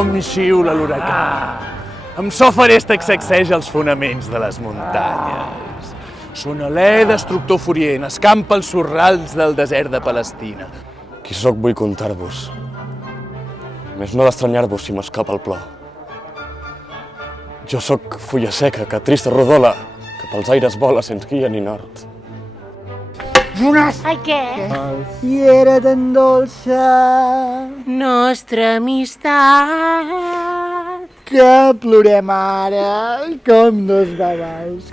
com xiula l'huracà, amb so feresta que sacseja els fonaments de les muntanyes. Son alè destructor furient, escampa els sorrals del desert de Palestina. Qui sóc vull contar-vos, més no d'estranyar-vos si m'escapa el plor. Jo sóc fulla seca que trista rodola, que pels aires vola sense guia ni nord. Jonas! Ai, què? I era tan dolça Nostra amistat. que plorem ara com dos babaus.